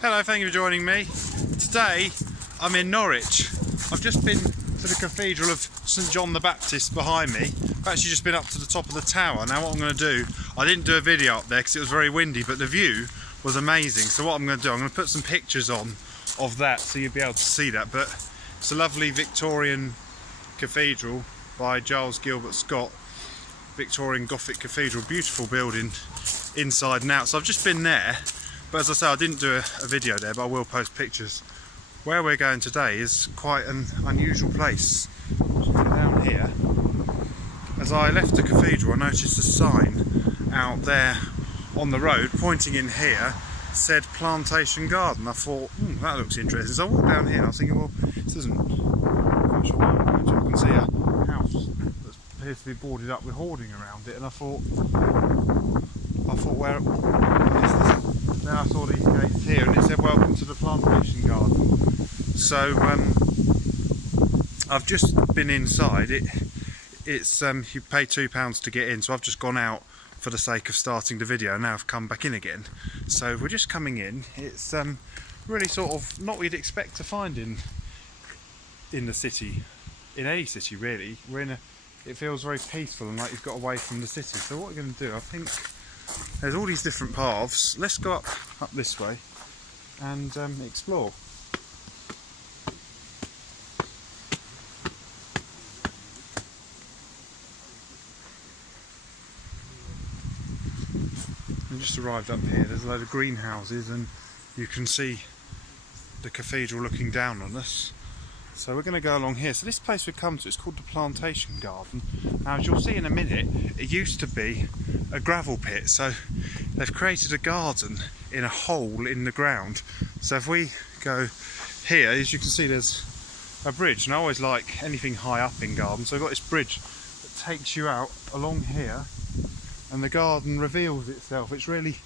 Hello, thank you for joining me. Today I'm in Norwich. I've just been to the Cathedral of St John the Baptist behind me. I've actually just been up to the top of the tower. Now what I'm going to do, I didn't do a video up there because it was very windy, but the view was amazing. So what I'm going to do, I'm going to put some pictures on of that so you'll be able to see that. But it's a lovely Victorian cathedral by Giles Gilbert Scott. Victorian Gothic cathedral, beautiful building inside and out. So I've just been there. But as I say, I didn't do a video there, but I will post pictures. Where we're going today is quite an unusual place. Down here, as I left the cathedral, I noticed a sign out there on the road pointing in here, said Plantation Garden. I thought, that looks interesting. So I walked down here and I was thinking, well, this isn't quite sure where I'm going to. I can see a house that appears to be boarded up with hoarding around it, and I thought, where is this? Then I saw these gates here and it said welcome to the Plantation Garden. So I've just been inside. It's you pay £2 to get in, so I've just gone out for the sake of starting the video. Now I've come back in again. So we're just coming in. It's really sort of not what you'd expect to find in the city, in any city really. It feels very peaceful and like you've got away from the city. So what we're going to do, I think, there's all these different paths. Let's go up this way and explore. We just arrived up here. There's a load of greenhouses and you can see the cathedral looking down on us. So we're going to go along here. So this place we've come to, it's called the Plantation Garden. Now as you'll see in a minute, it used to be a gravel pit. So they've created a garden in a hole in the ground. So if we go here, as you can see, there's a bridge. And I always like anything high up in gardens. So I've got this bridge that takes you out along here and the garden reveals itself. It's really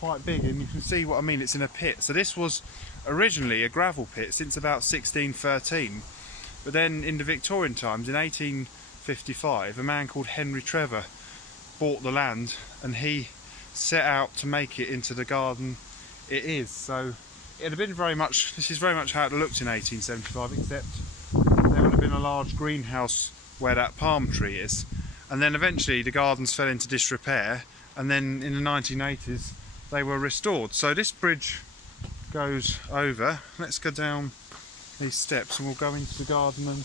quite big and you can see what I mean. It's in a pit. So this was originally a gravel pit since about 1613, but then in the Victorian times, in 1855, a man called Henry Trevor bought the land and he set out to make it into the garden it is. So it had been this is very much how it looked in 1875, except there would have been a large greenhouse where that palm tree is, and then eventually the gardens fell into disrepair, and then in the 1980s they were restored. So this bridge goes over. Let's go down these steps and we'll go into the garden and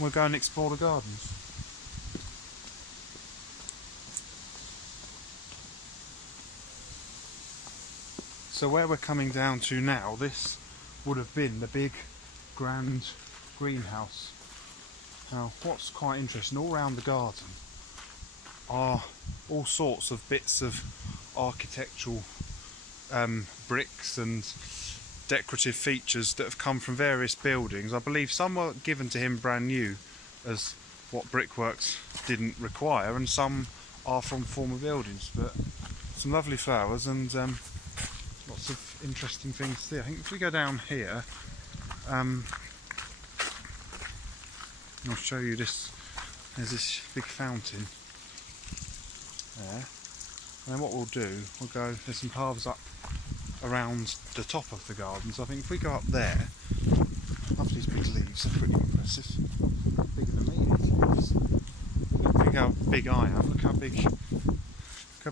we'll go and explore the gardens. So where we're coming down to now, this would have been the big grand greenhouse. Now what's quite interesting, all around the garden are all sorts of bits of architectural bricks and decorative features that have come from various buildings. I believe some were given to him brand new as what brickworks didn't require, and some are from former buildings, but some lovely flowers and lots of interesting things to see. I think if we go down here, I'll show you this. There's this big fountain there. And then what we'll do, there's some paths up around the top of the garden. So I think if we go up there, love these big leaves, they're pretty impressive. Bigger than me, these leaves. Look how big I am, look how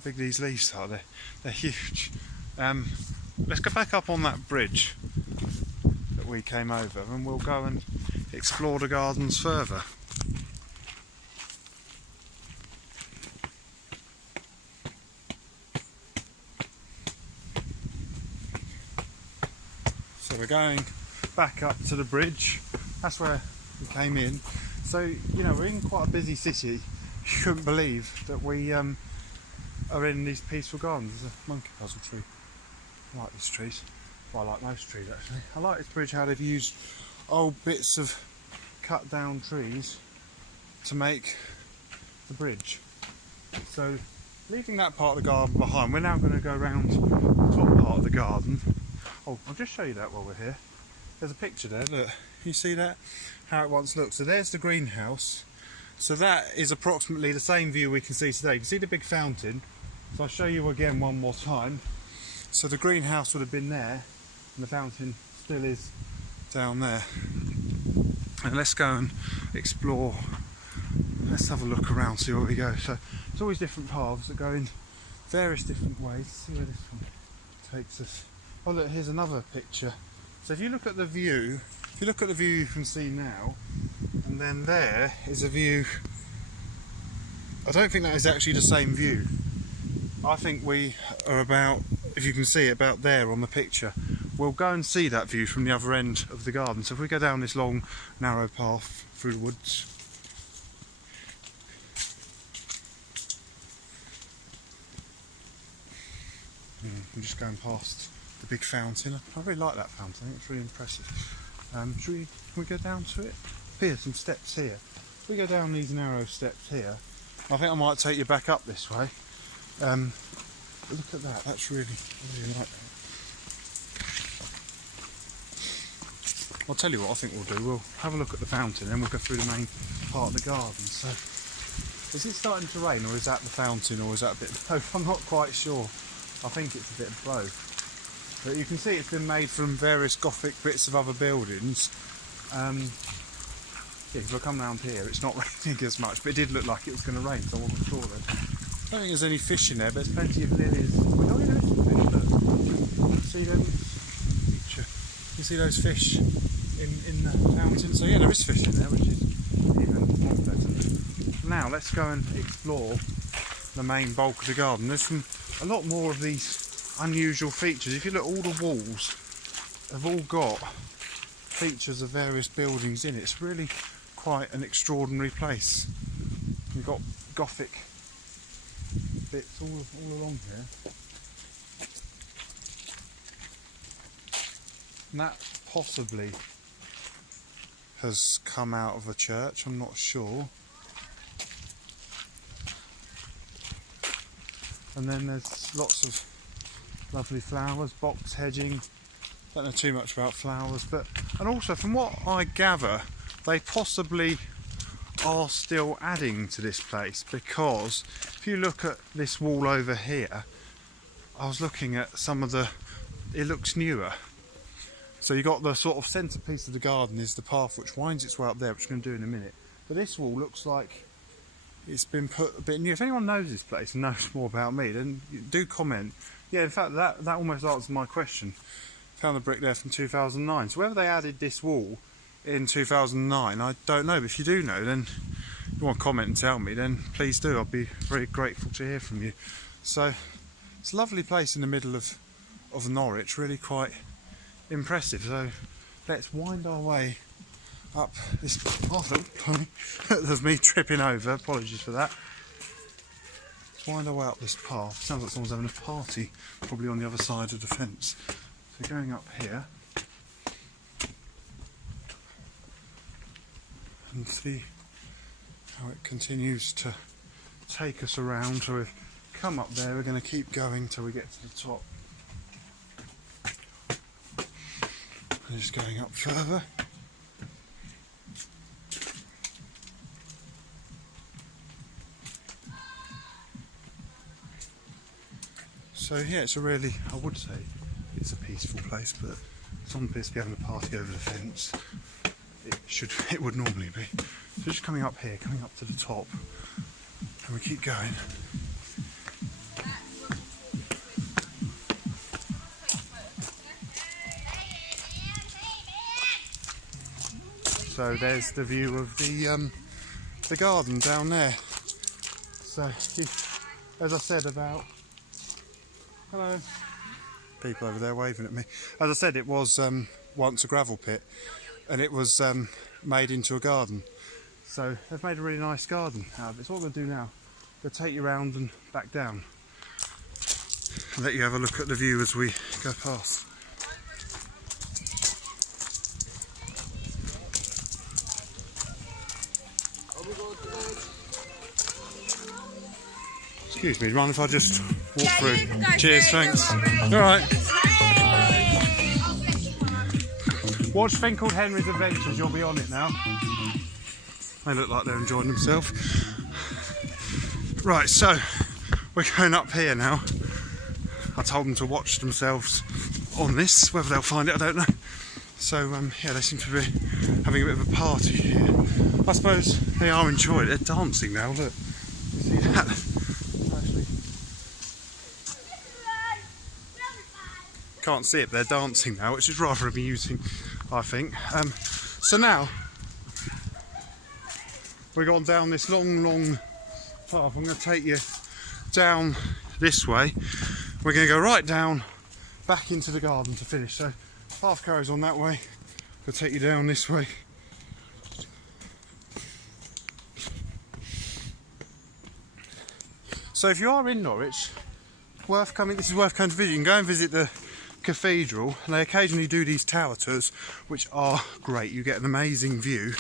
big these leaves are, they're huge. Let's go back up on that bridge that we came over and we'll go and explore the gardens further. So we're going back up to the bridge. That's where we came in. So, you know, we're in quite a busy city. You couldn't believe that we are in these peaceful gardens. There's a monkey puzzle tree. I like this tree. Well, I like most trees actually. I like this bridge, how they've used old bits of cut down trees to make the bridge. So leaving that part of the garden behind, we're now going to go around the top part of the garden. Oh, I'll just show you that while we're here. There's a picture there, look. You see that? How it once looked. So there's the greenhouse. So that is approximately the same view we can see today. You can see the big fountain. So I'll show you again one more time. So the greenhouse would have been there. and the fountain still is down there. And let's go and explore. Let's have a look around, see where we go. So there's always different paths that go in various different ways. Let's see where this one takes us. Oh look, here's another picture. So if you look at the view, you can see now, and then there is a view. I don't think that is actually the same view. I think we are about, if you can see it, about there on the picture. We'll go and see that view from the other end of the garden. So if we go down this long, narrow path through the woods. I'm just going past the big fountain. I really like that fountain. I think it's really impressive. Can we go down to it? Here, some steps here. If we go down these narrow steps here, I think I might take you back up this way. But look at that. That's I really like that. I'll tell you what I think we'll do. We'll have a look at the fountain, then we'll go through the main part of the garden. So, is it starting to rain, or is that the fountain, or is that a bit of both? I'm not quite sure. I think it's a bit of both. But you can see it's been made from various Gothic bits of other buildings. Yeah, if I come round here, it's not raining as much, but it did look like it was going to rain, so I wasn't sure then. I don't think there's any fish in there, but there's plenty of lilies. Well, no, there is some fish, look. See them? Picture. You see those fish in the fountain? So yeah, there is fish in there, which is even more pleasant. Now let's go and explore the main bulk of the garden. There's a lot more of these unusual features. If you look, all the walls have all got features of various buildings in it. It's really quite an extraordinary place. You've got Gothic bits all along here. And that possibly has come out of a church, I'm not sure. And then there's lots of lovely flowers, box hedging. Don't know too much about flowers, and also from what I gather, they possibly are still adding to this place, because if you look at this wall over here, I was looking at some of it looks newer. So you got the sort of centrepiece of the garden is the path which winds its way up there, which I'm going to do in a minute. But this wall looks like it's been put a bit new. If anyone knows this place and knows more about me, then do comment. Yeah, in fact, that almost answers my question. Found the brick there from 2009. So whether they added this wall in 2009, I don't know. But if you do know, then you want to comment and tell me, then please do. I'll be very grateful to hear from you. So it's a lovely place in the middle of Norwich, really quite impressive. So let's wind our way up this path. There's me tripping over, apologies for that. Let's wind our way up this path. Sounds like someone's having a party, probably on the other side of the fence. So going up here and see how it continues to take us around. So we've come up there, we're going to keep going till we get to the top. And just going up further. So yeah, it's a really, I would say it's a peaceful place, but someone appears to be having a party over the fence. It would normally be. So just coming up here, coming up to the top, and we keep going. So there's the view of the garden down there. So as I said about, hello, people over there waving at me. As I said, it was once a gravel pit, and it was made into a garden. So they've made a really nice garden out of it. So what we're going to do now, we'll take you round and back down and let you have a look at the view as we go past. Excuse me, do you mind if I just walk through? Cheers, thanks. Alright. Watch a thing called Henry's Adventures, you'll be on it now. They look like they're enjoying themselves. Right, so we're going up here now. I told them to watch themselves on this. Whether they'll find it, I don't know. So yeah, they seem to be having a bit of a party here. I suppose they are enjoying it. They're dancing now, look. You see that? Actually, can't see it, but they're dancing now, which is rather amusing, I think. So now, we've gone down this long path. I'm going to take you down this way. We're going to go right down, back into the garden to finish. So, path carries on that way. We'll take you down this way. So if you are in Norwich, worth coming. This is worth coming to visit. You can go and visit the Cathedral, and they occasionally do these tower tours, which are great. You get an amazing view.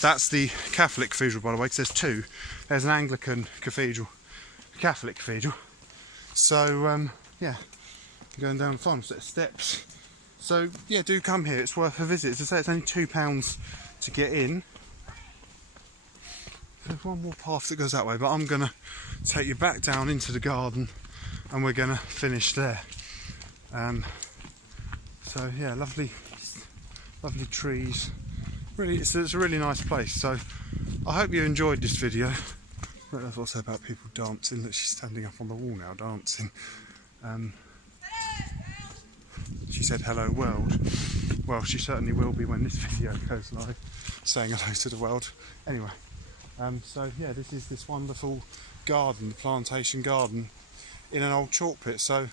That's the Catholic Cathedral, by the way, because there's two. There's an Anglican Cathedral, a Catholic Cathedral. So yeah, going down the final set of steps. So yeah, do come here. It's worth a visit. As I say, it's only £2 to get in. There's one more path that goes that way, but I'm going to take you back down into the garden and we're going to finish there. So yeah, lovely trees. Really, it's a really nice place. So I hope you enjoyed this video. What else was about people dancing? Look, she's standing up on the wall now dancing. She said hello world. Well, she certainly will be when this video goes live, saying hello to the world. Anyway. So yeah, this is this wonderful garden, the Plantation garden, in an old chalk pit. So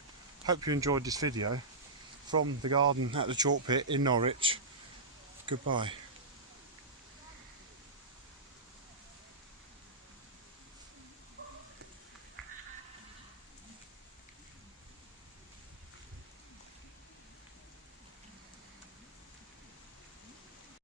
hope you enjoyed this video from the garden at the chalk pit in Norwich. Goodbye.